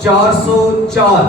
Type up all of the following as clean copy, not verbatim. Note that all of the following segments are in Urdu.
404।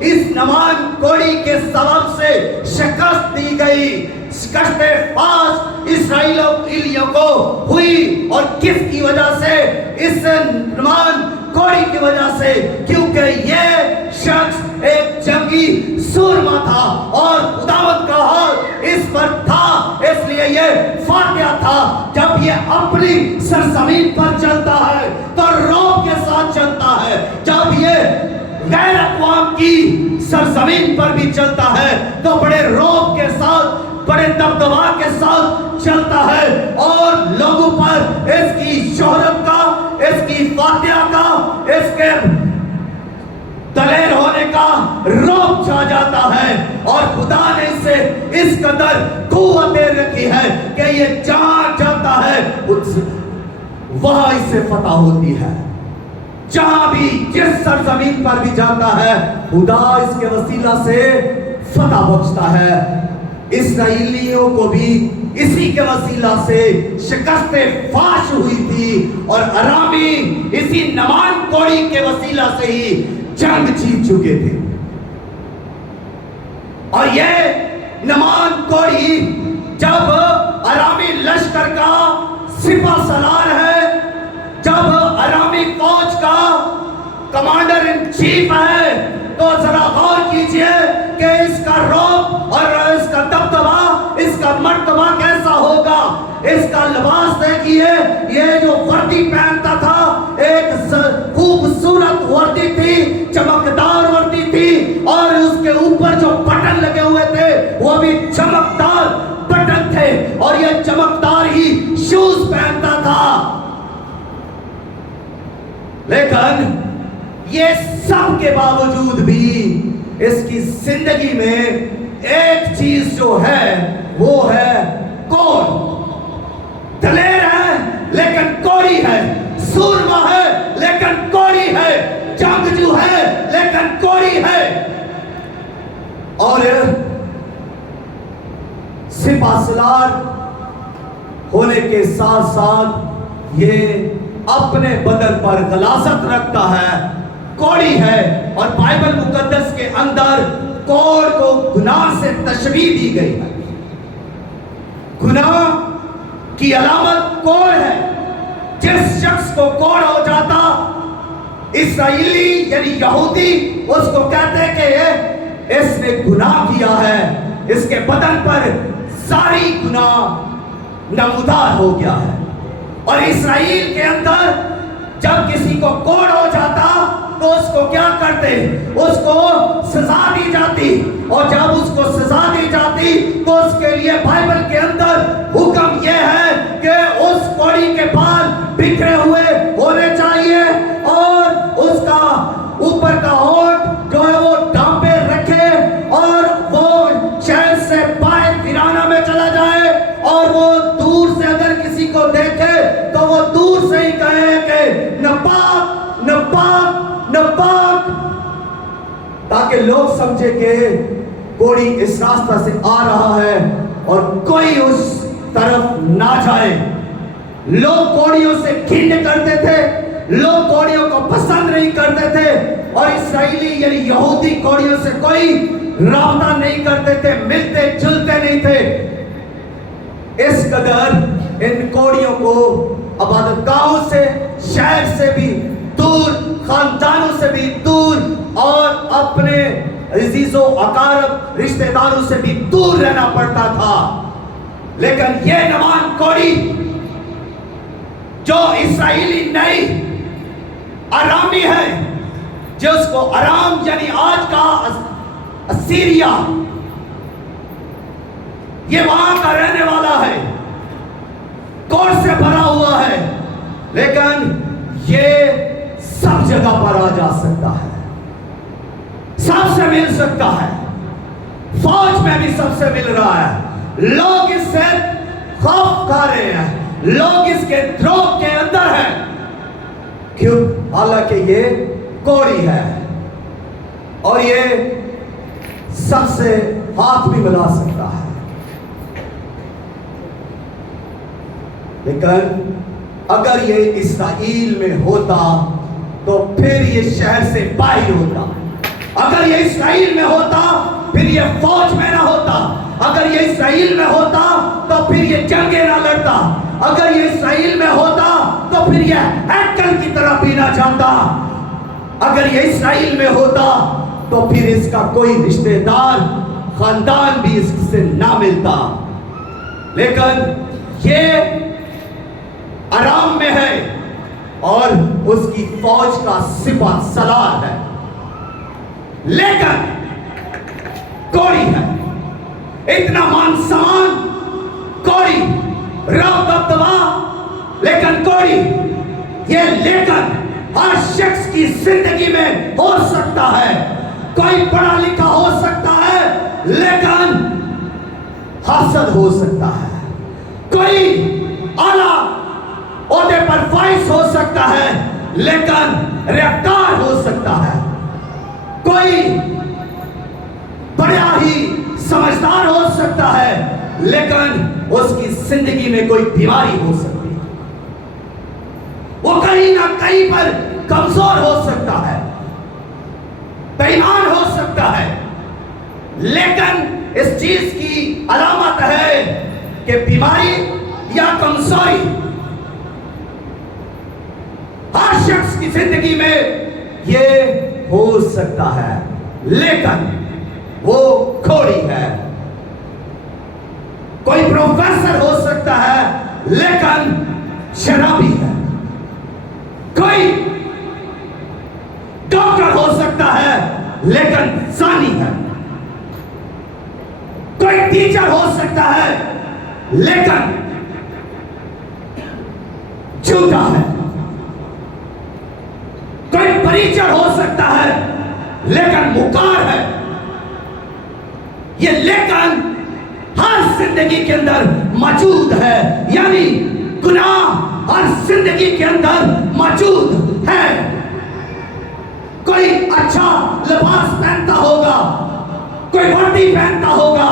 اس نمان کوڑی کے سبب سے شکست دی گئی. شکست فاش اسرائیلیوں کو ہوئی اور کس کی وجہ سے؟ اس نمان کوڑی کی وجہ سے، کیونکہ یہ شخص ایک جنگی سورما تھا اور خداوند کا ہاتھ اس پر تھا، اس لیے یہ فاتح تھا. جب یہ اپنی سرزمین پر چلتا ہے تو رعب کے ساتھ چلتا ہے، جب یہ غیر اقوام کی سرزمین پر بھی چلتا ہے تو بڑے رعب کے ساتھ، بڑے دبدبا کے ساتھ چلتا ہے، اور لوگوں پر اس کی شہرت کا، اس کی فاتحہ کا، اس کے دلیر ہونے کا رعب چھا جاتا ہے. اور خدا نے اسے اس قدر قوت دے رکھی ہے کہ یہ جہاں جاتا ہے وہاں اسے فتح ہوتی ہے. جہاں بھی، جس سرزمین پر بھی جاتا ہے، خدا اس کے وسیلہ سے فتح بخشتا ہے. اسرائیلیوں کو بھی اسی کے وسیلہ سے شکست فاش ہوئی تھی، اور ارامی اسی نمان کوڑی کے وسیلہ سے ہی جنگ جیت چکے تھے. اور یہ نمان کوڑی جب ارامی لشکر کا سپہ سالار ہے، جب ارامی فوج کا کمانڈر ان چیف ہے، تو ذرا غور کیجئے کہ اس کا رعب اور اس کا دبدبا، اس کا مرتبہ کیسا ہوگا. اس کا لباس دیکھیے، یہ جو وردی پہنتا تھا ایک خوبصورت وردی تھی، چمکدار وردی تھی، اور اس کے اوپر جو بٹن لگے ہوئے تھے وہ بھی چمکدار بٹن تھے، اور یہ چمکدار ہی شوز پہنتا تھا. لیکن یہ سب کے باوجود بھی اس کی زندگی میں ایک چیز جو ہے وہ ہے کوڑ. دلیر ہے لیکن کوڑی ہے، سورما ہے لیکن کوڑی ہے، جنگجو ہے لیکن کوڑی ہے. اور سپہ سالار ہونے کے ساتھ ساتھ یہ اپنے بدن پر غلاظت رکھتا ہے، کوڑی ہے. اور بائبل مقدس کے اندر کوڑ کو گناہ سے تشبیہ دی گئی ہے. گناہ کی علامت کوڑ ہے. جس شخص کو کوڑ ہو جاتا، اسرائیلی یعنی یہودی اس کو کہتے کہ اس نے گناہ کیا ہے، اس کے بدن پر ساری گناہ نمودار ہو گیا ہے. اور اسرائیل کے اندر جب کسی کو کوڑ ہو جاتا تو اس کو کیا کرتے؟ اس کو سزا دی جاتی، اور جب اس کو سزا دی جاتی تو اس کے لیے بائبل کے اندر حکم یہ ہے کہ اس کوڑی کے بال بکھرے ہوئے ہونے چاہیے، اور اس کا اوپر کا ہونٹ جو ہے وہ ڈانپے رکھے، اور وہ چین سے پائے ویرانہ میں چلا جائے، اور وہ دور سے اگر کسی کو دیکھے تو وہ دور سے ہی کہے کہ ناپاک، ناپاک، ناپاک، تاکہ لوگ سمجھے کہ کوڑی اس راستہ سے آ رہا ہے اور کوئی اس طرف نہ جائے. لوگ کوڑیوں سے گھن کرتے تھے، لوگ کوڑیوں کو پسند نہیں کرتے تھے، اور اسرائیلی یعنی یہودی کوڑیوں سے کوئی رابطہ نہیں کرتے تھے، ملتے جلتے نہیں تھے. اس قدر ان کوڑیوں کو عبادت گاہوں سے، شہر سے بھی دور، خاندانوں سے بھی دور، اور اپنے عزیز و اقارب رشتہ داروں سے بھی دور رہنا پڑتا تھا. لیکن یہ نمان کوڑی جو اسرائیلی نہیں، ارامی ہے، جس کو ارام یعنی آج کا اسیریا، یہ وہاں کا رہنے والا ہے، کوڑ سے بھرا ہوا ہے، لیکن یہ سب جگہ پر آ جا سکتا ہے، سب سے مل سکتا ہے، فوج میں بھی سب سے مل رہا ہے. لوگ اس سے خوف کھا رہے ہیں، لوگ اس کے دروغ کے اندر ہیں. کیوں؟ حالانکہ یہ کوڑی ہے اور یہ سب سے ہاتھ بھی ملا سکتا ہے. لیکن اگر یہ اسرائیل میں ہوتا تو پھر یہ شہر سے باہر ہوتا. اگر یہ اسرائیل میں ہوتا پھر یہ فوج میں نہ ہوتا. اگر یہ اسرائیل میں ہوتا تو پھر یہ جنگیں نہ لڑتا. اگر یہ اسرائیل میں ہوتا تو پھر یہ ہیکل کی طرح بھی نہ جاتا. اگر یہ اسرائیل میں ہوتا تو پھر اس کا کوئی رشتہ دار خاندان بھی اس سے نہ ملتا. لیکن یہ آرام میں ہے اور اس کی فوج کا سپہ سالار ہے. لیکن کوڑی ہے, اتنا مان سمان کوڑی, رب دبدبا لیکن کوڑی. یہ لیکن ہر شخص کی زندگی میں ہو سکتا ہے. کوئی پڑھا لکھا ہو سکتا ہے لیکن حسد ہو سکتا ہے. کوئی اعلیٰ عہدے پر فائز ہو سکتا ہے لیکن ریاکار ہو سکتا ہے. کوئی بڑا ہی سمجھدار ہو سکتا ہے لیکن اس کی زندگی میں کوئی بیماری ہو سکتی ہے. وہ کہیں نہ کہیں پر کمزور ہو سکتا ہے, بے ایمان ہو سکتا ہے. لیکن اس چیز کی علامت ہے کہ بیماری یا کمزوری ہر شخص کی زندگی میں یہ ہو سکتا ہے لیکن وہ کھوڑی ہے. کوئی پروفیسر ہو سکتا ہے لیکن شرابی ہے. کوئی ڈاکٹر ہو سکتا ہے لیکن زانی ہے. کوئی ٹیچر ہو سکتا ہے لیکن جھوٹا ہے. کوئی پریچر ہو سکتا ہے لیکن مکار ہے. یہ لیکن ہر زندگی کے اندر موجود ہے, یعنی گناہ ہر زندگی کے اندر موجود ہے. کوئی اچھا لباس پہنتا ہوگا, کوئی وردی پہنتا ہوگا,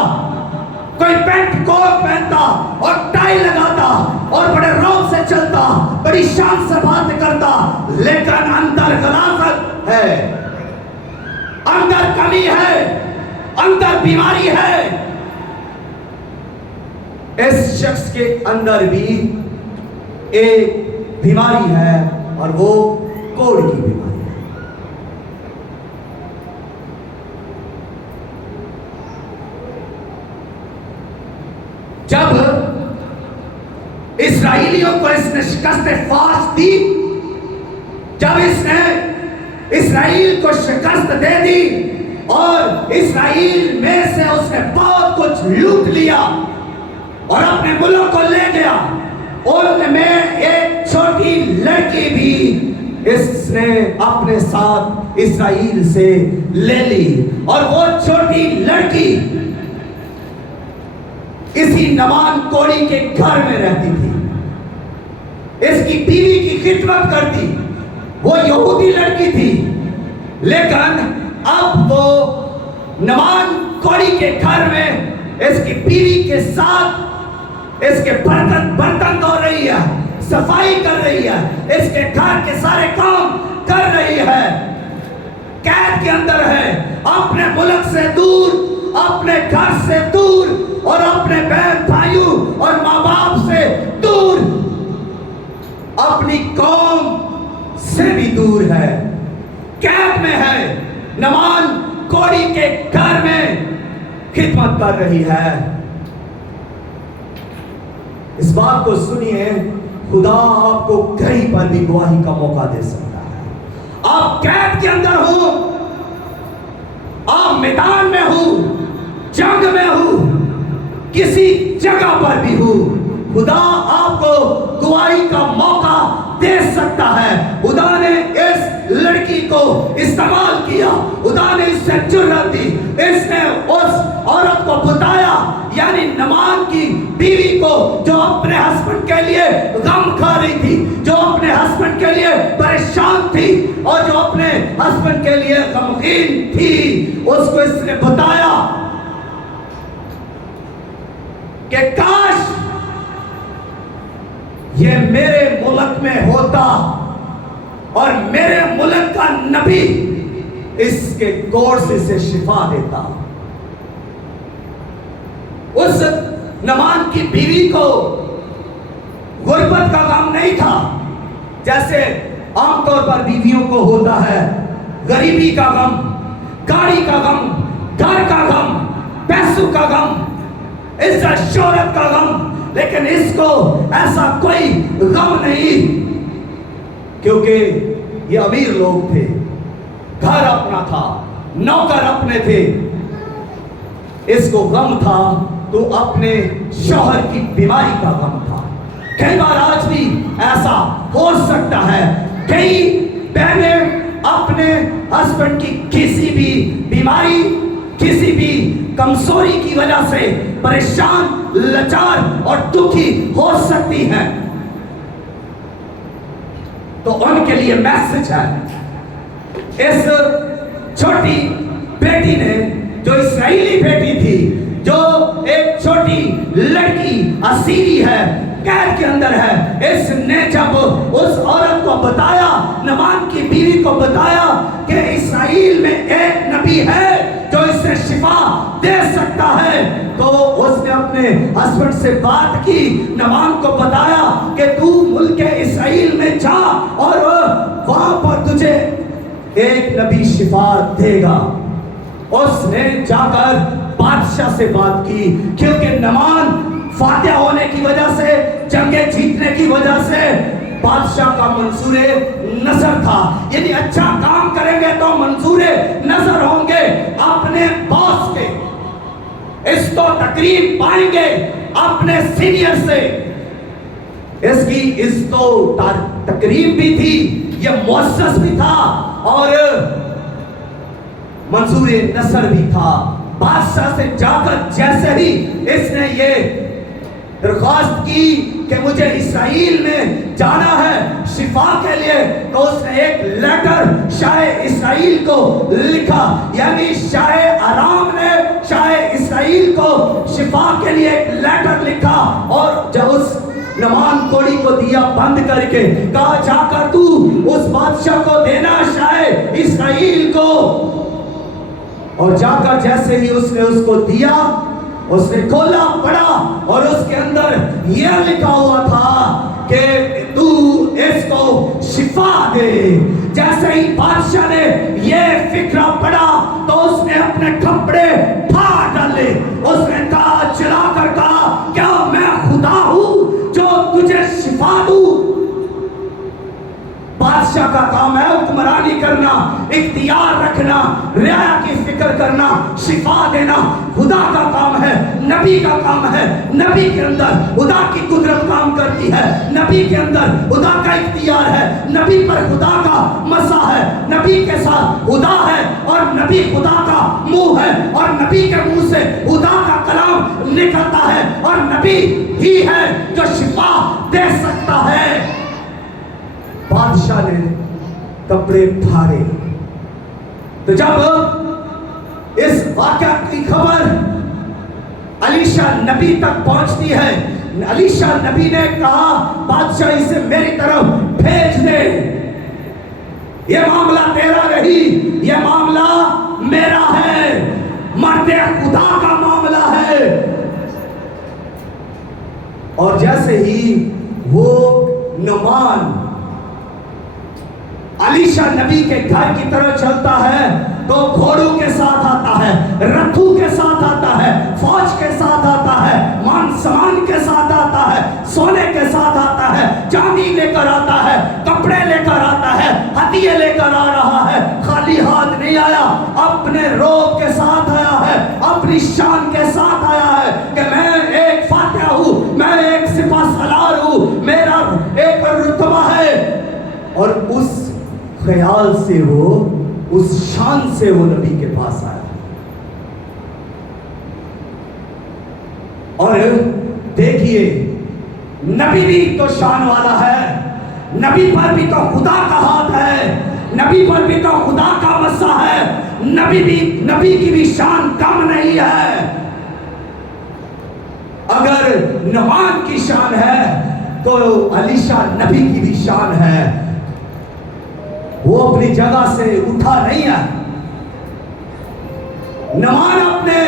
کوئی پینٹ کوٹ پہنتا اور ٹائی لگاتا اور بڑے روب سے چلتا, بڑی شان سے بات کرتا, لیکن اندر غلاظت ہے, اندر کمی ہے, اندر بیماری ہے. اس شخص کے اندر بھی ایک بیماری ہے اور وہ کوڑ کی بیماری ہے. جب اسرائیلیوں کو اس نے شکست فاش دی, جب اس نے اسرائیل کو شکست دے دی اور اسرائیل میں سے اس نے بہت کچھ لوٹ لیا اور اپنے ملک کو لے گیا, ان میں ایک چھوٹی لڑکی بھی اس نے اپنے ساتھ اسرائیل سے لے لی. اور وہ چھوٹی لڑکی اسی نمان کوڑی کے گھر میں رہتی تھی, اس کی بیوی کی خدمت کرتی. وہ یہودی لڑکی تھی لیکن اب وہ نمان کوڑی کے گھر میں اس کی بیوی کے ساتھ اس کے برتن دھو رہی ہے, صفائی کر رہی ہے, اس کے گھر کے سارے کام کر رہی ہے. قید کے اندر ہے, اپنے ملک سے دور, اپنے گھر سے دور اور اپنے بہن بھائیوں اور ماں باپ سے دور, اپنی قوم سے بھی دور ہے, قید میں ہے, نمان کوڑی کے گھر میں خدمت کر رہی ہے. اس بات کو سنیے, خدا آپ کو کہیں پر بھی گواہی کا موقع دے سکتا ہے. آپ قید کے اندر ہو, آپ میدان میں ہو, جنگ میں ہو, کسی جگہ پر بھی ہو, خدا آپ کو گواہی کا موقع دے سکتا ہے. خدا نے اس لڑکی کو استعمال کیا, خدا نے اس سے جرأت دی. اس نے اس عورت کو بتایا, یعنی نمان کی بیوی کو, جو اپنے ہسبینڈ کے لیے غم کھا رہی تھی, جو اپنے ہسبینڈ کے لیے پریشان تھی اور جو اپنے ہسبینڈ کے لیے غمگین تھی, اس کو اس نے بتایا کہ کاش یہ میرے ملک میں ہوتا اور میرے ملک کا نبی اس کے کوڑ سے اسے شفا دیتا. اس نعمان کی بیوی کو غربت کا غم نہیں تھا جیسے عام طور پر بیویوں کو ہوتا ہے. غریبی کا غم، گاڑی کا غم، گھر کا غم، پیسوں کا غم، عزت شہرت کا غم. لیکن اس کو ایسا کوئی غم نہیں، کیونکہ یہ امیر لوگ تھے، گھر اپنا تھا، نوکر اپنے تھے. اس کو غم تھا تو اپنے شوہر کی بیماری کا غم تھا. کئی بار آج بھی ایسا ہو سکتا ہے، کئی بہنیں اپنے ہسبینڈ کی کسی بھی بیماری، کسی بھی کمزوری کی وجہ سے پریشان، لاچار اور دکھی ہو سکتی ہیں. تو ان کے لیے میسج ہے. اس چھوٹی بیٹی نے، جو اسرائیلی بیٹی تھی، جو ایک چھوٹی لڑکی اسیری ہے، قید کے اندر ہے، اس نے جب اس عورت کو بتایا، نعمان کی بیوی کو بتایا کہ اسرائیل میں ایک نبی ہے جو اس سے شفا دے سکتا ہے، تو اس نے اپنے ہسبینڈ سے بات کی، نعمان کو بتایا کہ تو ملک اسرائیل میں جا اور وہاں پر تجھے ایک نبی شفا دے گا. اس نے جا کر بادشاہ سے بات کی، کیونکہ نعمان فاتح ہونے کی وجہ سے، جنگیں جیتنے کی وجہ سے بادشاہ کا منظور نظر تھا. یعنی اچھا کام کریں گے تو منظور نظر ہوں گے اپنے باس کے، اس تو تقریب پائیں گے اپنے سینئر سے. اس کی اس تو تقریب بھی تھی، یہ معزز بھی تھا اور منظور نصر بھی تھا. بادشاہ سے جا کر جیسے ہی اس نے یہ درخواست کی کہ مجھے اسرائیل میں جانا ہے شفا کے لیے، تو اس نے ایک لیٹر شاہ اسرائیل کو لکھا. یعنی شاہ ارام نے شاہ اسرائیل کو شفا کے لیے ایک لیٹر لکھا، اور جب اس نعمان کوڑی کو دیا بند کر کے، کہا جا کر تو اس بادشاہ کو دینا شاہ اسرائیل کو. اور جا کر جیسے ہی اس نے اس کو دیا، اس نے کھولا پڑا اور اس کے اندر یہ لکھا ہوا تھا کہ تو اس کو شفا دے. جیسے ہی بادشاہ نے یہ فکرہ پڑھا تو اس نے اپنے کپڑے پھاڑ ڈالے. اس نے کہا، چلا کر کہا، کیا میں خدا ہوں جو تجھے شفا دوں؟ بادشاہ کا کام ہے حکمرانی کرنا، اختیار رکھنا، رعایا کی فکر کرنا، شفا دینا. خدا کا کام ہے، نبی کا کام ہے. نبی کے اندر خدا کی قدرت کام کرتی ہے، نبی کے اندر خدا کا اختیار ہے، نبی پر خدا کا مسا ہے، نبی کے ساتھ خدا ہے، اور نبی خدا کا منہ ہے، اور نبی کے منہ سے خدا کا کلام نکلتا ہے، اور نبی ہی ہے جو شفا دے سکتا ہے. بادشاہ نے کپڑے پھاڑے. تو جب اس واقعہ کی خبر علیشا نبی تک پہنچتی ہے، علیشا نبی نے کہا، بادشاہ اسے میری طرف بھیج دے، یہ معاملہ تیرا نہیں، یہ معاملہ میرا ہے، مرد خدا کا معاملہ ہے. اور جیسے ہی وہ نعمان علیشا نبی کے گھر کی طرف چلتا ہے تو گھوڑوں کے ساتھ آتا ہے، رتھوں کے ساتھ آتا ہے، فوج کے ساتھ آتا ہے، مان سامان کے ساتھ آتا ہے، سونے کے ساتھ آتا ہے، چاندی لے کر آتا ہے، کپڑے لے کر آتا ہے، ہدیے لے کر آ رہا ہے. خالی ہاتھ نہیں آیا، اپنے روب کے ساتھ آیا ہے، اپنی شان کے ساتھ آیا ہے کہ میں ایک فاتح ہوں، میں ایک سپہ سالار ہوں، میرا ایک رتبہ ہے. اور اس خیال سے وہ، اس شان سے وہ نبی کے پاس آیا. اور دیکھیے، نبی بھی تو شان والا ہے، نبی پر بھی تو خدا کا ہاتھ ہے، نبی پر بھی تو خدا کا مسا ہے، نبی کی بھی شان کم نہیں ہے. اگر نعمان کی شان ہے تو علیشا نبی کی بھی شان ہے. وہ اپنی جگہ سے اٹھا نہیں ہے. نعمان اپنے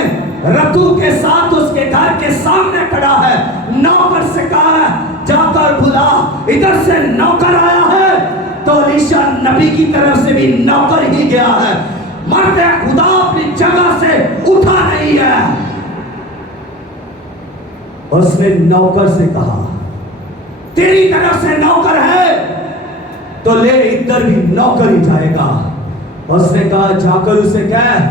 رکوع کے ساتھ اس کے گھر کے سامنے کھڑا ہے. نوکر سے کہا ہے جا کر بلا. ادھر سے نوکر آیا ہے تو الیشا نبی کی طرف سے بھی نوکر ہی گیا ہے. مرد خدا اپنی جگہ سے اٹھا نہیں ہے. اس نے نوکر سے کہا تیری طرف سے نوکر ہے تو لے, ادھر بھی نوکر ہی جائے گا. اس نے کہا جا کر اسے کہہ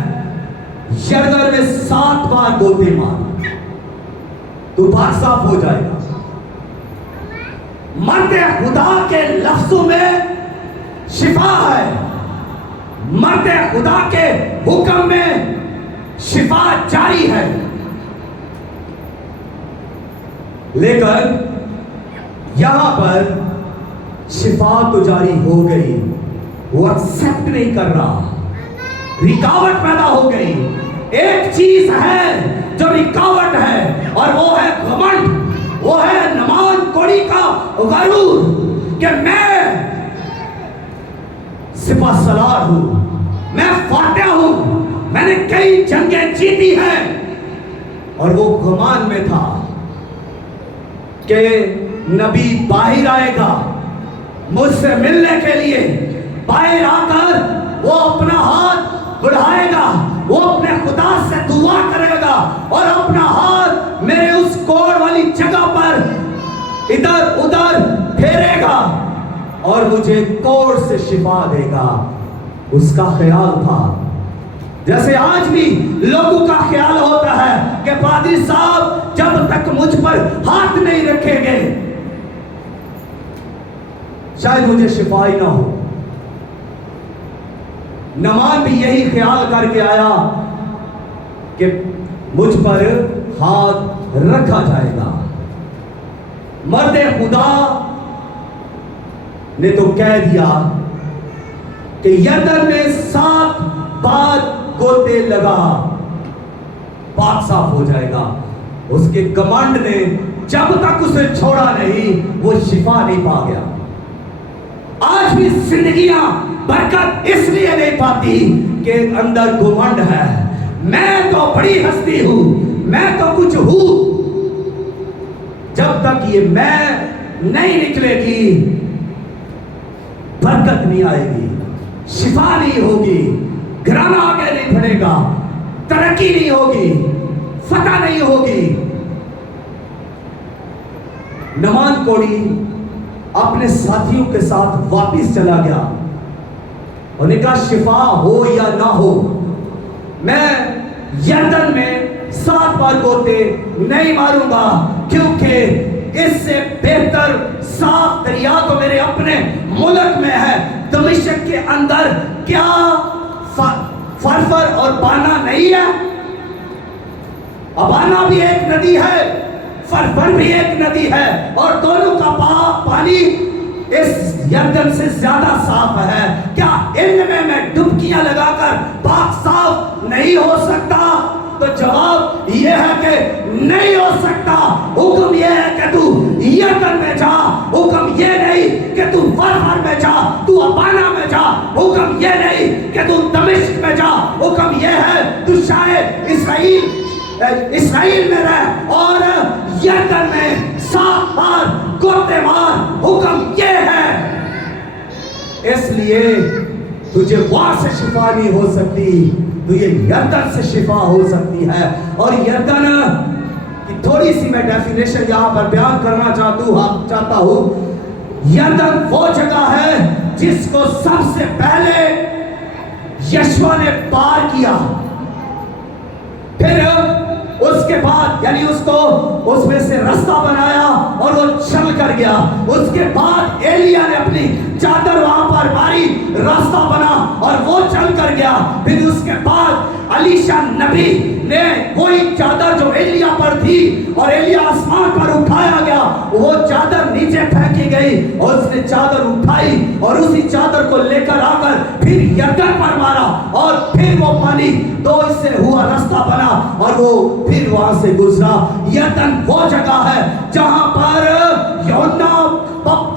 یردن میں 7 بار گوتے مار, تو پاک صاف ہو جائے گا. مرد خدا کے لفظوں میں شفا ہے, مرد خدا کے حکم میں شفا جاری ہے. لیکن یہاں پر شفا تو جاری ہو گئی, وہ ایکسپٹ نہیں کر رہا, رکاوٹ پیدا ہو گئی. ایک چیز ہے جو رکاوٹ ہے اور وہ ہے گھمنڈ, وہ ہے نعمان کوڑی کا غرور کہ میں سپہ سالار ہوں, میں فاتح ہوں, میں نے کئی جنگیں جیتی ہیں. اور وہ گمان میں تھا کہ نبی باہر آئے گا مجھ سے ملنے کے لیے. باہر آ کر وہ اپنا ہاتھ بڑھائے گا, وہ اپنے خدا سے دعا کرے گا اور اپنا ہاتھ میرے اس کوڑ والی جگہ پر ادھر ادھر پھیرے گا اور مجھے کوڑ سے شفا دے گا. اس کا خیال تھا جیسے آج بھی لوگوں کا خیال ہوتا ہے کہ پادری صاحب جب تک مجھ پر ہاتھ نہیں رکھیں گے شاید مجھے شفا ہی نہ ہو. نعمان بھی یہی خیال کر کے آیا کہ مجھ پر ہاتھ رکھا جائے گا. مرد خدا نے تو کہہ دیا کہ یردن میں 7 بار گوتے لگا, پاک صاف ہو جائے گا. اس کے کمانڈ نے جب تک اسے چھوڑا نہیں وہ شفا نہیں پا گیا. آج بھی زندگیاں برکت اس لیے نہیں پاتی کہ اندر گھمنڈ ہے, میں تو بڑی ہستی ہوں, میں تو کچھ ہوں. جب تک یہ میں نہیں نکلے گی برکت نہیں آئے گی, شفا نہیں ہوگی, گھرانہ آگے نہیں بڑھے گا, ترقی نہیں ہوگی, فتح نہیں ہوگی. نعمان کوڑی اپنے ساتھیوں کے ساتھ واپس چلا گیا. انہوں نے کہا شفا ہو یا نہ ہو میں یردن میں 7 بار گوتے نہیں ماروں گا, کیونکہ اس سے بہتر صاف دریا تو میرے اپنے ملک میں ہے. دمشق کے اندر کیا فرفر اور بانا نہیں ہے؟ ابانا بھی ایک ندی ہے, فرفر بھی ایک ندی ہے, اور دونوں کا پانی اس یردن سے زیادہ صاف ہے. کیا ان میں ڈبکیاں لگا کر پاک صاف نہیں ہو سکتا؟ تو جواب یہ ہے کہ نہیں ہو سکتا. حکم یہ ہے کہ تو یردن میں جا, حکم یہ نہیں کہ تو فرفر میں جا, تو ابانا میں جا. حکم یہ نہیں کہ تو دمشق میں جا, حکم یہ ہے تو شاید اسرائیل میں رہ اور یردن میں 7 بار گوتے مار. حکم یہ ہے. اس لیے تجھے وہاں سے شفا نہیں ہو سکتی, تو یہ یردن سے شفا ہو سکتی ہے. اور یردن کی تھوڑی سی میں ڈیفینیشن یہاں پر بیان کرنا چاہتا ہوں. یردن وہ جگہ ہے جس کو سب سے پہلے یشوع نے پار کیا, پھر اس کے بعد یعنی اس کو اس میں سے رستہ بنایا اور وہ چل کر گیا. اس کے بعد ایلیا نے اپنی چادر وہاں پر ماری, راستہ بنا اور وہ چل کر گیا. پھر اس کے بعد الیشا نبی نے وہی چادر جو ایلیا پر تھی اور ایلیا آسمان پر اٹھایا گیا, وہ چادر نیچے پھینکی گئی اور اس نے چادر اٹھائی اور اسی چادر کو لے کر آ کر پھر یردن پر مارا اور پھر وہ پانی تو اس سے ہوا رستہ بنا اور وہ پھر وہاں سے گزرا. یردن وہ جگہ ہے جہاں پر یوحنا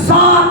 7